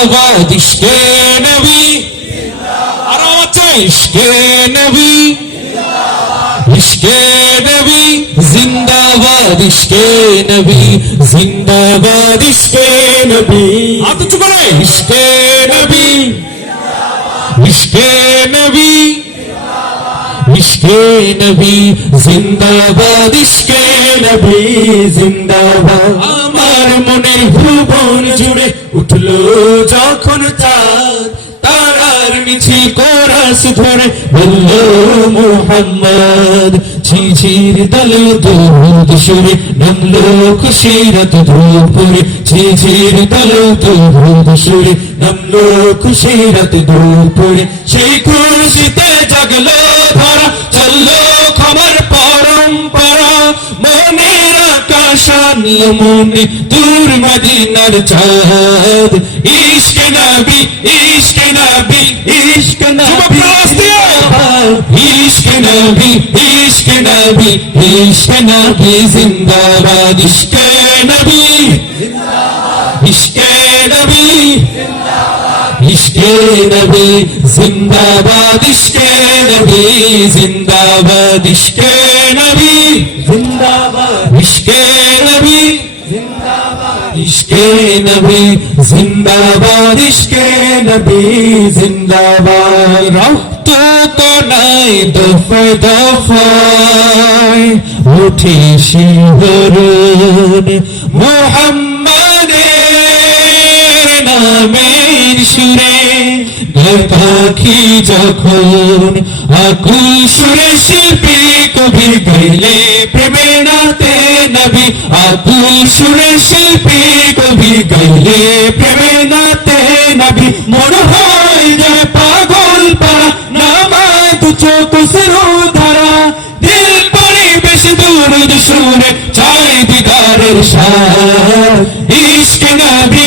জিন্দাবাদ ইশকে নবী। আর হচ্ছে ইশকে নবী। ইশকে নবী। জিন্দাবাদ ইশকে নবী। জিন্দাবাদ ইশকে নবী। ইশকে নবী। ইশকে নবী। ইশকে নবী, জিন্দাবাদ, ইশকে নবী, জিন্দাবাদ। আমার মনের ভুবন জুড়ে উঠল যখন চাঁদ, তারার মিছিল কোরাস ধরে বলল মোহাম্মদ ঝিঝির দল দুধ সুরে নামলো খুশিরত ধূপুরে ঝিঝির দল দুধ সুরে নামলো খুশিরত ধূপুরে সেই খুশিতে জাগলো ধরা চলল খবর পরম্পরা মনের আকাশানীয় মনে দূর মদিনার চাঁদ ইশক নবী ইশক নবী ইশক নবী। ইশক নবী ইশক নবী ইশক নবী জিন্দাবাদ। ইশক নবী ইশক নবী ইশকে নবী, জিন্দাবাদ ইশকে নবী, জিন্দাবাদ ইশকে নবী, জিন্দাবাদ ইশকে নবী, জিন্দাবাদ ইশকে জিন্দাবাদ রক্ত কনাই দফায় দফায়, উঠে শিহরণ, মোহাম্মদের নামের সুরে পাখি যখন আকুল সুরে শিল্পী কবি গাইলে প্রেমে নাতে নবী, আকুল সুরে শিল্পী কবি গাইলে প্রেমে নাতে নবী। মন হয় যায় পাগল পারা নামায় দু চোখ ধারা। দিল পরিবেশ দূর সুরে চাই দিদারের সার। ইশক নবী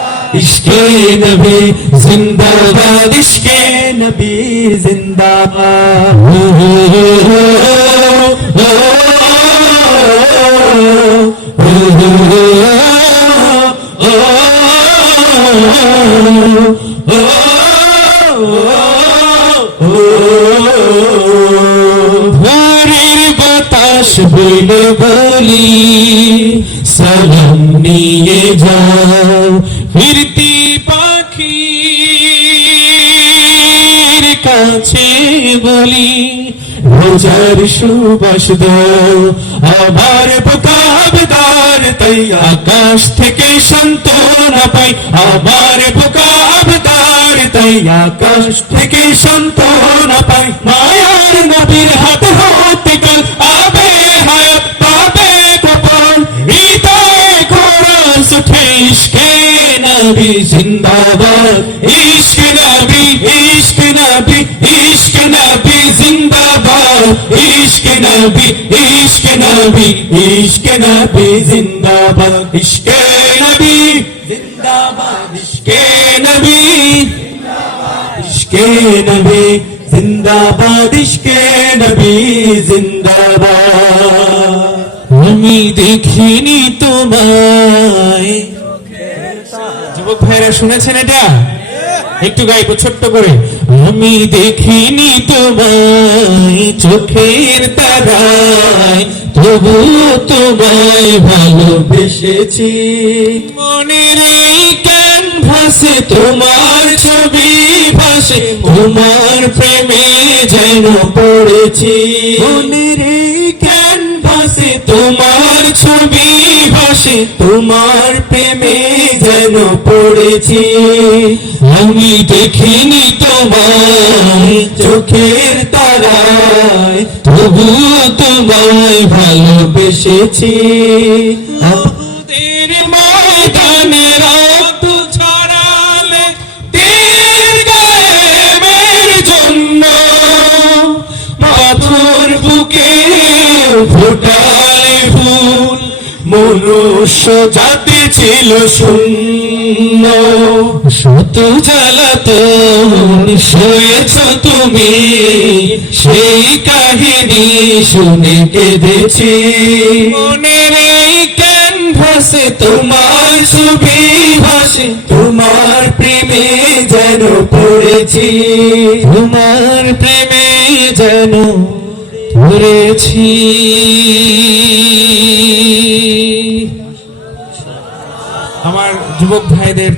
নবী ইশকে নবী জিন্দাবাদ ইশকে নবী জিন্দাবাদ ও হো হো হো ও হো হো ভোরের বাতাস বইলে বলি সালাম নিয়ে যাও ফিরতি পাখির কাছে বলি, রোজার সুবাস দাও আবার বোকাবদার তাই আকাশ থেকে সন্তনা পাই। আবার বোকাবদার তাই আকাশ থেকে সন্তনা পাই। মায়ার নবীর হাত হতে নবী জিন্দাবাদ, ইশক নবী ইশক নবী ইশক নবী জিন্দাবাদ, ইশক নবী ইশক নবী ইশক নবী জিন্দাবাদ, ইশক নবী জিন্দাবাদ, ইশক নবী ইশকে নবী জিন্দাবাদ, ইশকে নবী জিন্দাবাদ। আমি দেখিনি তোমায়। ভাইরা শুনেছেন এটা? একটু গাইবো ছোট্ট করে। আমি দেখিনি তোমায়, চোখের তারায়, তবু তোমায় ভালোবেসেছি। মনের এই ক্যানভাসে তোমার ছবি ভাসে, তোমার প্রেমে যেন পড়েছি। মনের এই ক্যানভাসে তোমার ছবি ভাসে তোমার প্রেমে যেন পড়েছি। আমি দেখিনি তোমায় চোখের তারায় তবুও তোমায় ভালোবেসেছি। মনুষ্য জাতি ছিল শূন্য। শত জ্বালাতন সয়েছ তুমি, সেই কাহিনী শুনে কেঁদেছি। মনের এই ক্যানভাসে তোমার ছবি ভাসে তোমার প্রেমে যেন পড়েছি। তোমার প্রেমে যেন পড়েছি আমার যুবক ভাইদের